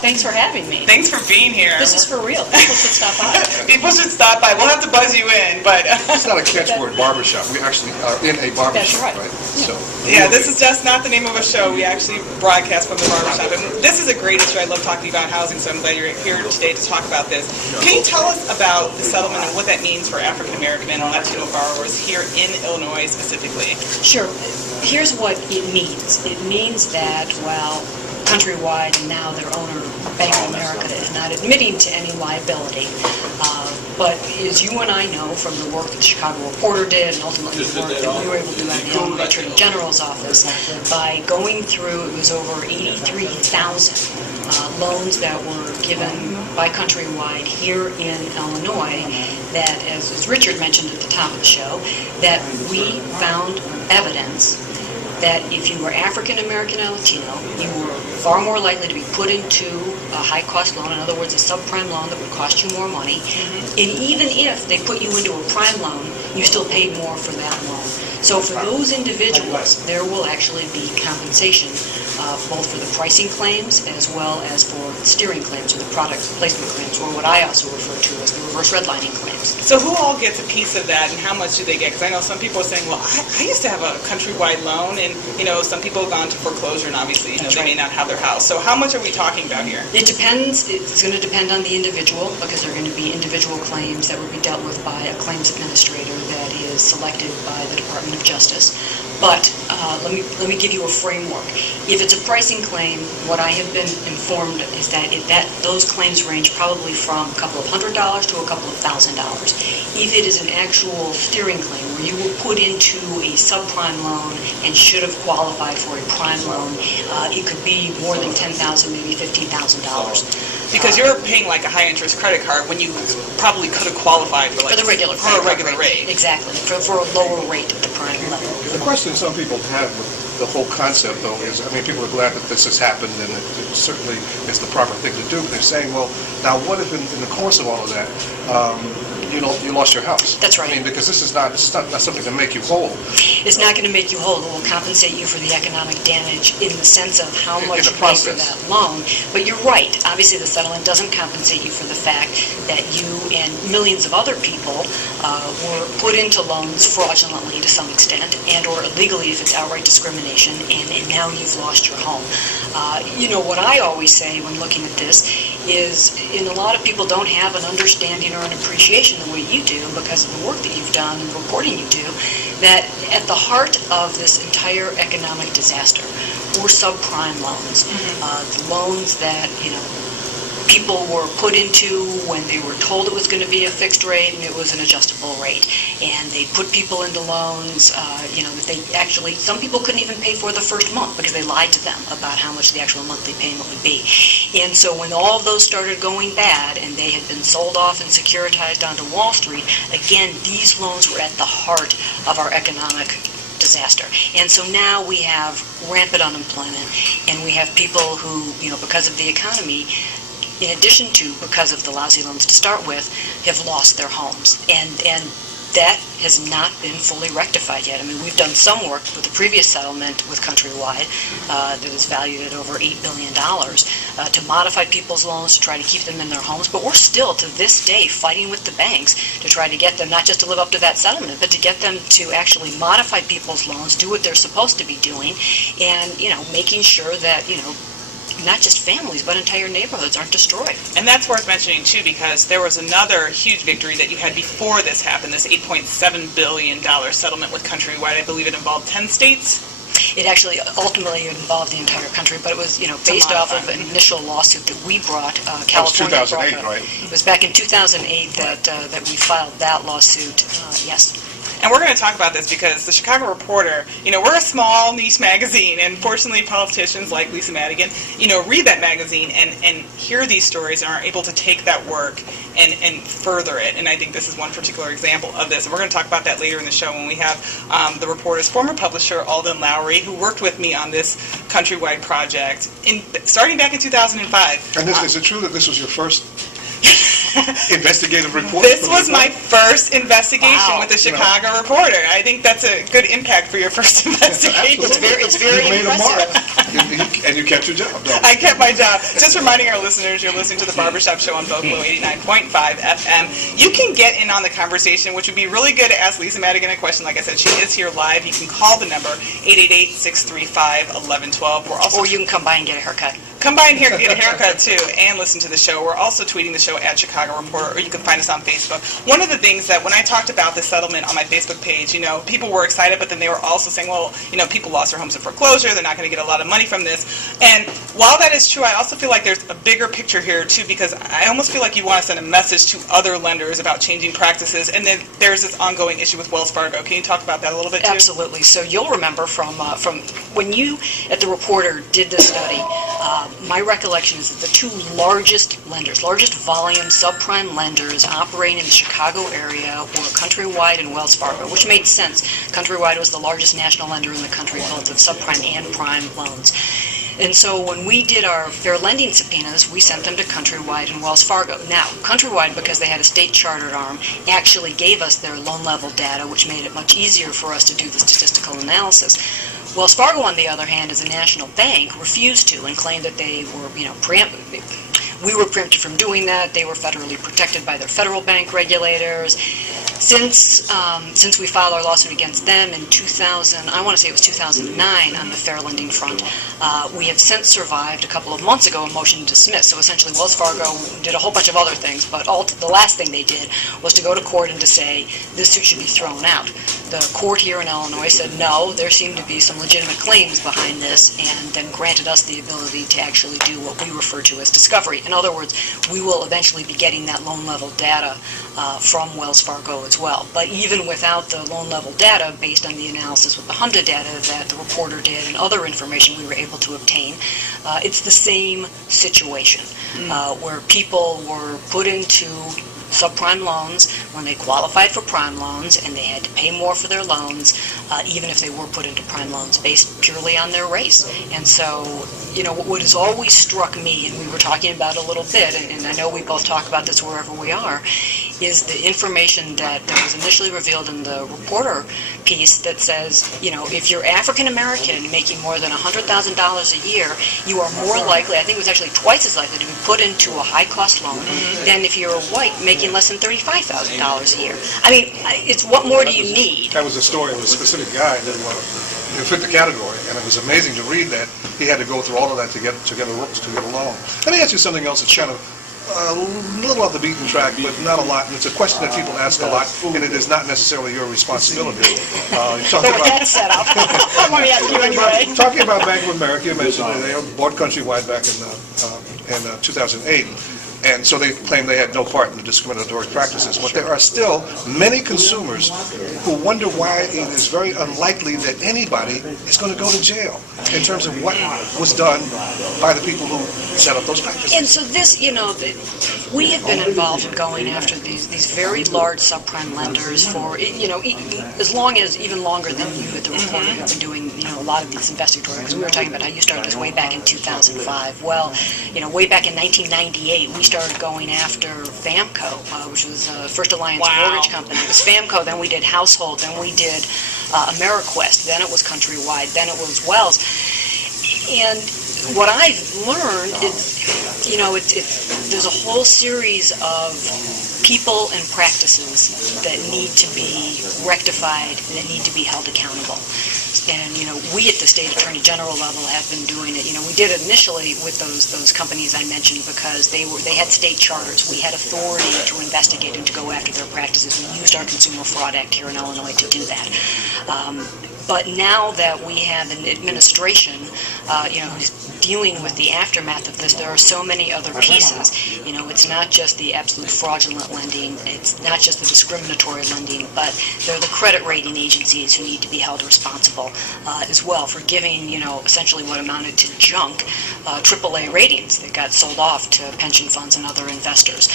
Thanks for having me. Thanks for being here. This is for real. People should stop by. People should stop by. We'll have to buzz you in, but it's not a catchword barbershop. We actually are in a barbershop, right? So yeah, this is just not the name of a show. We actually broadcast from the barbershop. And this is a great issue. I love talking about housing, so I'm glad you're here today to talk about this. Can you tell us about the settlement and what that means for African American and Latino borrowers here in Illinois specifically? Sure. Here's what it means. It means that while Countrywide and now their owner, Bank of America, is not admitting to any liability, but as you and I know from the work that the Chicago Reporter did and ultimately the work that we were able to do at the Illinois Attorney General's office, by going through, it was over 83,000 loans that were given by Countrywide here in Illinois, that, as Richard mentioned at the top of the show, that we found evidence that if you were African American and Latino, you were far more likely to be put into a high-cost loan, in other words, a subprime loan that would cost you more money. And even if they put you into a prime loan, you still paid more for that loan. So for those individuals, there will actually be compensation, both for the pricing claims as well as for steering claims, or the product placement claims, or what I also refer to as the reverse redlining claims. So who all gets a piece of that, and how much do they get? Because I know some people are saying, well, I used to have a Countrywide loan, and some people have gone to foreclosure, and obviously they may not have their house. So how much are we talking about here? It depends. It's going to depend on the individual, because there are going to be individual claims that will be dealt with by a claims administrator that is selected by the Department of Justice. But let me give you a framework. If it's a pricing claim, what I have been informed is that those claims range probably from a couple of $100 to a couple of $1,000. If it is an actual steering claim where you were put into a subprime loan and should have qualified for a prime loan, it could be more than $10,000, maybe $15,000. Because you're paying like a high-interest credit card when you probably could have qualified for the regular rate. Exactly, for a lower rate at the prime level. The question some people have with the whole concept, though, is, people are glad that this has happened, and it certainly is the proper thing to do, but they're saying, well, now what if in the course of all of that, you lost your house? That's right. Because this is not something to make you whole. It's not going to make you whole. It will compensate you for the economic damage in the sense of how much you pay for that loan. But you're right. Obviously, the settlement doesn't compensate you for the fact that you and millions of other people were put into loans fraudulently to some extent, and or illegally if it's outright discrimination, and now you've lost your home. What I always say when looking at this is, a lot of people don't have an understanding or an appreciation the way you do because of the work that you've done and the reporting you do, that at the heart of this entire economic disaster were subprime loans. Loans that, people were put into when they were told it was going to be a fixed rate and it was an adjustable rate. And they put people into loans, that they actually, some people couldn't even pay for the first month because they lied to them about how much the actual monthly payment would be. And so when all of those started going bad and they had been sold off and securitized onto Wall Street, again, these loans were at the heart of our economic disaster. And so now we have rampant unemployment, and we have people who, because of the economy, in addition to because of the lousy loans to start with, have lost their homes. And that has not been fully rectified yet. We've done some work with the previous settlement with Countrywide that is valued at over $8 billion to modify people's loans to try to keep them in their homes. But we're still, to this day, fighting with the banks to try to get them not just to live up to that settlement, but to get them to actually modify people's loans, do what they're supposed to be doing, and, making sure that, not just families, but entire neighborhoods aren't destroyed. And that's worth mentioning, too, because there was another huge victory that you had before this happened, this $8.7 billion settlement with Countrywide. I believe it involved 10 states? It actually ultimately involved the entire country, but it was, based off of an initial lawsuit that we brought, California that was 2008, right? It was back in 2008 that we filed that lawsuit, yes. And we're going to talk about this because the Chicago Reporter, we're a small niche magazine, and fortunately politicians like Lisa Madigan, read that magazine and hear these stories and are able to take that work and further it. And I think this is one particular example of this. And we're going to talk about that later in the show when we have the Reporter's former publisher, Alden Lowry, who worked with me on this Countrywide project starting back in 2005. And is it true that this was your first investigative report? This was my first investigation Wow. with the Chicago Reporter. I think that's a good impact for your first investigation. It's very You made a impressive. mark. And you kept your job. No. I kept my job. Just reminding our listeners, you're listening to the Barbershop Show on Vocalo 89.5 FM. You can get in on the conversation, which would be really good to ask Lisa Madigan a question. Like I said, she is here live. You can call the number 888-635-1112. We're also Or you can come by and get a haircut. come by and here get a haircut too, and listen to the show. We're also tweeting the show at Chicago Reporter, or you can find us on Facebook. One of the things that when I talked about the settlement on my Facebook page, people were excited, but then they were also saying, well, people lost their homes in foreclosure. They're not going to get a lot of money from this. And while that is true, I also feel like there's a bigger picture here too, because I almost feel like you want to send a message to other lenders about changing practices, and then there's this ongoing issue with Wells Fargo. Can you talk about that a little bit too? Absolutely. So you'll remember from when you at the Reporter did this study, my recollection is that the two largest volume subprime lenders operating in the Chicago area were Countrywide and Wells Fargo, which made sense. Countrywide was the largest national lender in the country, both of subprime and prime loans. And so when we did our fair lending subpoenas, we sent them to Countrywide and Wells Fargo. Now, Countrywide, because they had a state chartered arm, actually gave us their loan level data, which made it much easier for us to do the statistical analysis. Wells Fargo, on the other hand, as a national bank, refused to and claimed that they were, preempted. We were preempted from doing that. They were federally protected by their federal bank regulators. Since we filed our lawsuit against them in 2000, I want to say it was 2009 on the fair lending front, we have since survived a couple of months ago a motion to dismiss. So essentially Wells Fargo did a whole bunch of other things, but the last thing they did was to go to court and to say this suit should be thrown out. The court here in Illinois said no, there seemed to be some legitimate claims behind this, and then granted us the ability to actually do what we refer to as discovery. In other words, we will eventually be getting that loan level data from Wells Fargo as well. But even without the loan level data, based on the analysis with the HMDA data that the Reporter did and other information we were able to obtain, it's the same situation where people were put into subprime loans when they qualified for prime loans, and they had to pay more for their loans, even if they were put into prime loans based purely on their race. And so, what has always struck me, and we were talking about it a little bit, and I know we both talk about this wherever we are, is the information that was initially revealed in the Reporter piece that says, if you're African American making more than $100,000 a year, you are more likely, I think it was actually twice as likely, to be put into a high-cost loan than if you're a white making less than $35,000 a year. I mean, it's what more do you need? That was a story of a specific guy that fit the category, and it was amazing to read that he had to go through all of that to get a loan. Let me ask you something else that's kind of a little off the beaten track, but not a lot. And it's a question that people ask a lot, and it is not necessarily your responsibility. Talking about Bank of America, you mentioned that they bought Countrywide back in 2008. And so they claim they had no part in the discriminatory practices. But there are still many consumers who wonder why it is very unlikely that anybody is going to go to jail in terms of what was done by the people who set up those practices. And so this, we have been involved in going after these very large subprime lenders for, even longer than you at the Reporter have been doing, a lot of these investigatory, because we were talking about how you started this way back in 2005. Well, way back in 1998, we started going after FAMCO, which was First Alliance Mortgage Company. It was FAMCO, then we did Household, then we did AmeriQuest, then it was Countrywide, then it was Wells. And what I've learned is, there's a whole series of people and practices that need to be rectified and that need to be held accountable. And, we at the State Attorney General level have been doing it. We did it initially with those companies I mentioned because they had state charters. We had authority to investigate and to go after their practices. We used our Consumer Fraud Act here in Illinois to do that. But now that we have an administration, who's dealing with the aftermath of this, there are so many other pieces. It's not just the absolute fraudulent lending, it's not just the discriminatory lending, but there are the credit rating agencies who need to be held responsible as well for giving, essentially what amounted to junk AAA ratings that got sold off to pension funds and other investors.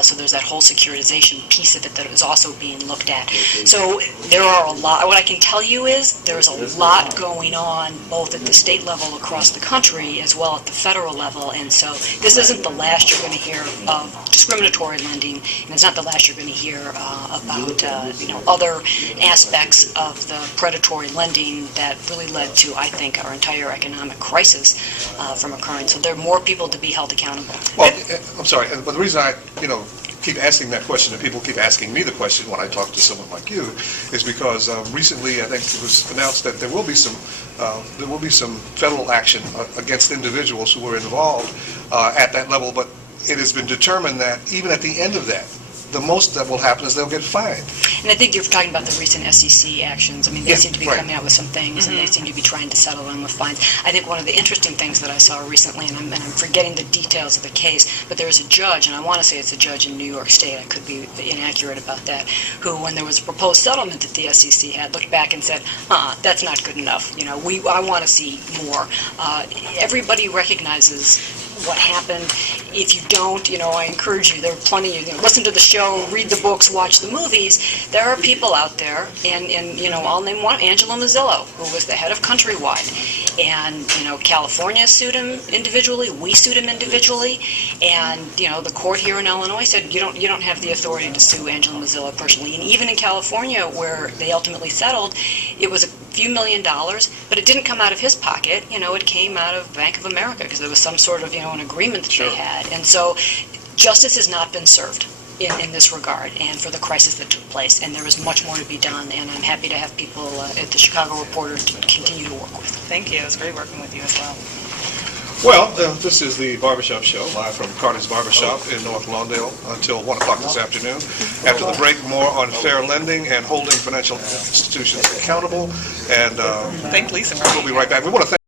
So there's that whole securitization piece of it that is also being looked at. So there are a lot. What I can tell you is there's a lot going on both at the state level across the country as well at the federal level. And so this isn't the last you're going to hear of discriminatory lending, and it's not the last you're going to hear about other aspects of the predatory lending that really led to, I think, our entire economic crisis from occurring. So there are more people to be held accountable. Well, I'm sorry, but the reason I, keep asking that question, and people keep asking me the question when I talk to someone like you, is because recently I think it was announced that there will be some federal action against individuals who were involved at that level, but it has been determined that even at the end of that, the most that will happen is they'll get fined. And I think you're talking about the recent SEC actions. I mean, they seem to be coming out with some things, and they seem to be trying to settle them with fines. I think one of the interesting things that I saw recently, and I'm forgetting the details of the case, but there's a judge, and I want to say it's a judge in New York State, I could be inaccurate about that, who, when there was a proposed settlement that the SEC had, looked back and said, that's not good enough. I want to see more. Everybody recognizes what happened. If you don't, I encourage you, there are plenty of, listen to the show, read the books, watch the movies. There are people out there, and I'll name one, Angela Mazzillo, who was the head of Countrywide. And, California sued him individually, we sued him individually, and, the court here in Illinois said you don't have the authority to sue Angela Mazzillo personally. And even in California, where they ultimately settled, it was a few $1 million, but it didn't come out of his pocket. It came out of Bank of America because there was some sort of, an agreement that they had. And so justice has not been served in this regard and for the crisis that took place, and there is much more to be done, and I'm happy to have people at the Chicago Reporter to continue to work with. Thank you. It was great working with you as well. Well, this is the Barbershop Show, live from Carter's Barbershop in North Lawndale until 1 o'clock this afternoon. After the break, more on fair lending and holding financial institutions accountable. And thank Lisa. we'll be right back. We want to thank